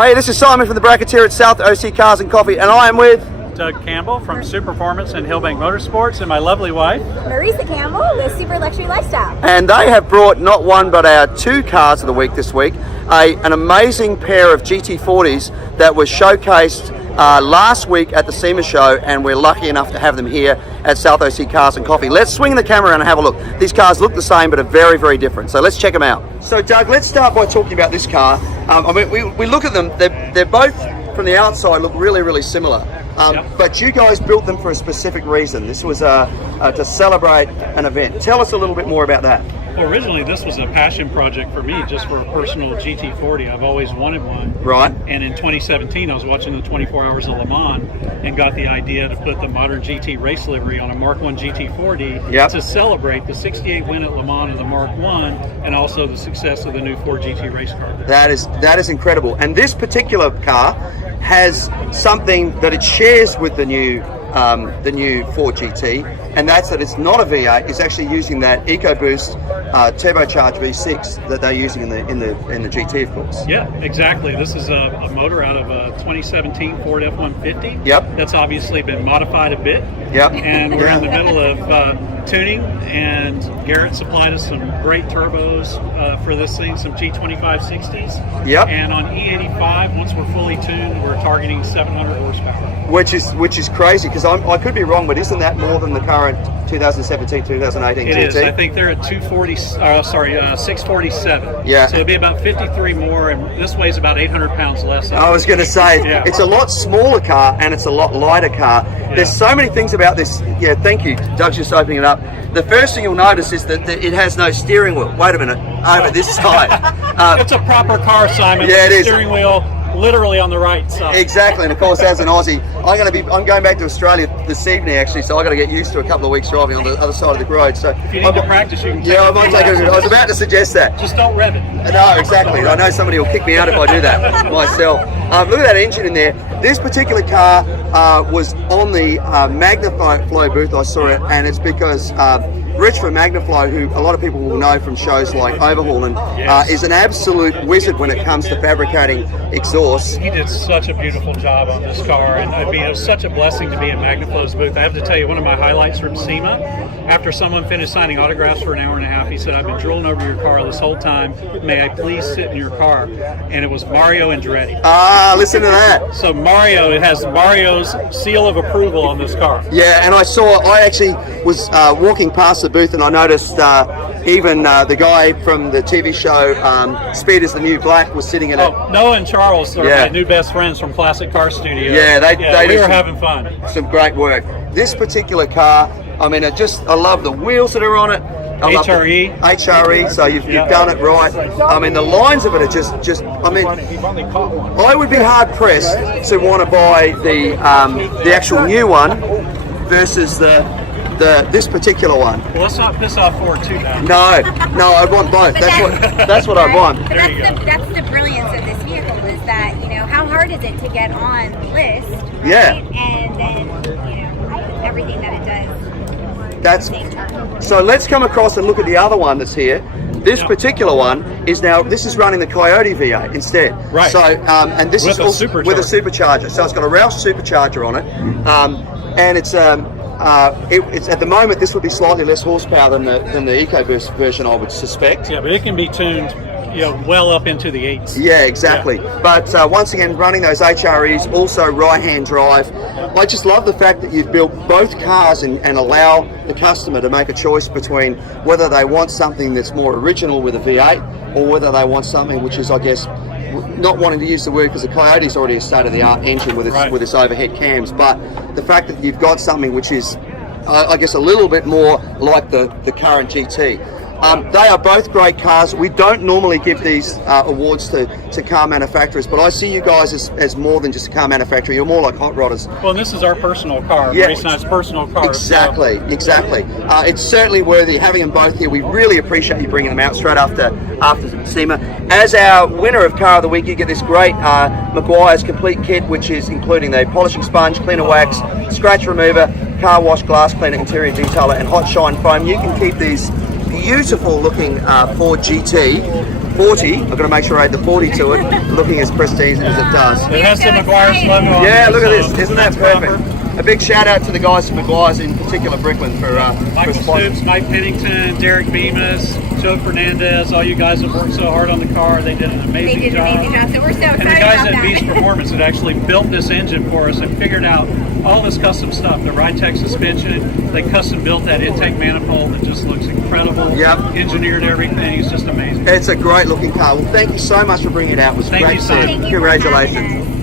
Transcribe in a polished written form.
Hey, this is Simon from the Bracketeer at South OC Cars and Coffee, and I am with Doug Campbell from Superformance and Hillbank Motorsports, and my lovely wife Marisa Campbell with Super Luxury Lifestyle. And they have brought not one but our two cars of the week this week. An amazing pair of GT40s that was showcased last week at the SEMA show, and we're lucky enough to have them here at South OC Cars and Coffee. Let's swing the camera around and have a look. These cars look the same but are very, very different. So let's check them out. So Doug, let's start by talking about this car. We look at them, they're both from the outside look really, really similar. But you guys built them for a specific reason. This was to celebrate an event. Tell us a little bit more about that. Well, originally this was a passion project for me, just for a personal GT40. I've always wanted one. Right. And in 2017, I was watching the 24 Hours of Le Mans and got the idea to put the modern GT race livery on a Mark 1 GT40 to celebrate the 68 win at Le Mans of the Mark 1 and also the success of the new Ford GT race car. That is incredible. And this particular car has something that it shares with the new Ford GT, and that's that it's not a V8. It's actually using that EcoBoost turbocharged V6 that they're using in the GT, of course. Yeah, exactly. This is a motor out of a 2017 Ford F-150. Yep. That's obviously been modified a bit. Yep. And we're in the middle of tuning, and Garrett supplied us some great turbos for this thing, some G2560s. Yep. And on E85, once we're fully tuned, we're targeting 700 horsepower. Which is crazy, because I could be wrong, but isn't that more than the current 2017, 2018 GT? It is. I think they're at 647. Yeah. So it'll be about 53 more, and this weighs about 800 pounds less. I was going to say, it's a lot smaller car and it's a lot lighter car. Yeah. There's so many things about this. Yeah, thank you. Doug's just opening it up. The first thing you'll notice is that it has no steering wheel. Wait a minute, over this side. It's a proper car, Simon. Yeah, it is. Steering wheel literally on the right side. Exactly, and of course, as an Aussie, I'm going back to Australia this evening actually, so I got to get used to a couple of weeks driving on the other side of the road. So if you need to practice, you can. Yeah, I might take it. I was about to suggest that. Just don't rev it. No, exactly. I know somebody will kick me out if I do that myself. Look at that engine in there. This particular car was on the Magnaflow booth. I saw it, and it's because Rich from Magnaflow, who a lot of people will know from shows like Overhauling, is an absolute wizard when it comes to fabricating exhausts. He did such a beautiful job on this car, and it was such a blessing to be in Magnaflow's booth. I have to tell you, one of my highlights from SEMA, after someone finished signing autographs for an hour and a half, he said, "I've been drooling over your car this whole time. May I please sit in your car?" And it was Mario Andretti. Ah, listen to that. So it has Mario's seal of approval on this car. Yeah, and I actually was walking past the booth, and I noticed even the guy from the TV show Speed is the New Black was sitting in it. Noah and Charles are my new best friends from Classic Car Studio. Yeah, we were having fun. Some great work. This particular car, I mean, I love the wheels that are on it. HRE, so you've done it right. I mean, the lines of it are just. I mean, I would be hard pressed to want to buy the actual new one versus this particular one. Well, let's not piss off Ford too now. No, I want both. That's what I want. But that's the brilliance of this vehicle, is that, how hard is it to get on list? Right? Yeah. And then everything that it does. So let's come across and look at the other one that's here. This particular one is running the Coyote V8 instead. Right. So and this is also with a supercharger. So it's got a Roush supercharger on it, and it's at the moment this would be slightly less horsepower than the EcoBoost version, I would suspect. Yeah, but it can be tuned, well up into the 8s. Yeah, exactly. Yeah. But once again, running those HREs, also right-hand drive. I just love the fact that you've built both cars and allow the customer to make a choice between whether they want something that's more original with a V8 or whether they want something which is, I guess, not wanting to use the word because the Coyote's already a state-of-the-art engine with its overhead cams, but the fact that you've got something which is, I guess, a little bit more like the current GT. They are both great cars. We don't normally give these awards to car manufacturers, but I see you guys as more than just a car manufacturer. You're more like hot rodders. Well, and this is our personal car. Yeah, Marison's personal car. Exactly. It's certainly worthy having them both here. We really appreciate you bringing them out straight after SEMA. As our winner of Car of the Week, you get this great Maguire's complete kit, which is including the polishing sponge, cleaner wax, scratch remover, car wash, glass cleaner, interior detailer, and hot shine foam. You can keep these beautiful looking Ford GT40. I'm going to make sure I add the 40 to it, looking as pristine as it does. It has the McGuire's logo on Yeah, it, look at so this. Isn't that that's perfect? proper. A big shout out to the guys from McGuire's, in particular Brickland, for Michael sponsoring. Stoops, Mike Pennington, Derek Bemis, Joe Fernandez, all you guys have worked so hard on the car. They did an They amazing did an job. amazing job, so we're so excited And the guys about at Beast that. Performance had actually built this engine for us and figured out all this custom stuff. The Ride-Tech suspension, they custom built that intake manifold that just looks incredible. Yep. Engineered everything. It's just amazing. It's a great looking car. Well, thank you so much for bringing it out. It was Thank great you, to Simon. see. Thank you for having Congratulations. us.